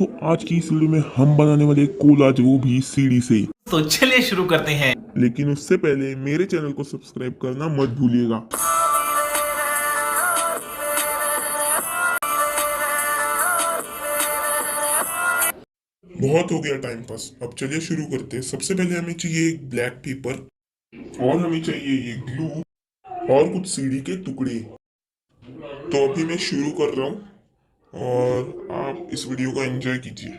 दोस्तों, आज की इस वीडियो में हम बनाने वाले कोलाज, वो भी सीढ़ी से। तो चलिए शुरू करते हैं। लेकिन उससे पहले मेरे चैनल को सब्सक्राइब करना मत भूलिएगा। बहुत हो गया टाइम पास, अब चलिए शुरू करते हैं। सबसे पहले हमें चाहिए एक ब्लैक पेपर और हमें चाहिए ये ग्लू और कुछ सीढ़ी के टुकड़े। तो अभी मैं शुरू कर रहा हूँ और आप इस वीडियो को एंजॉय कीजिए।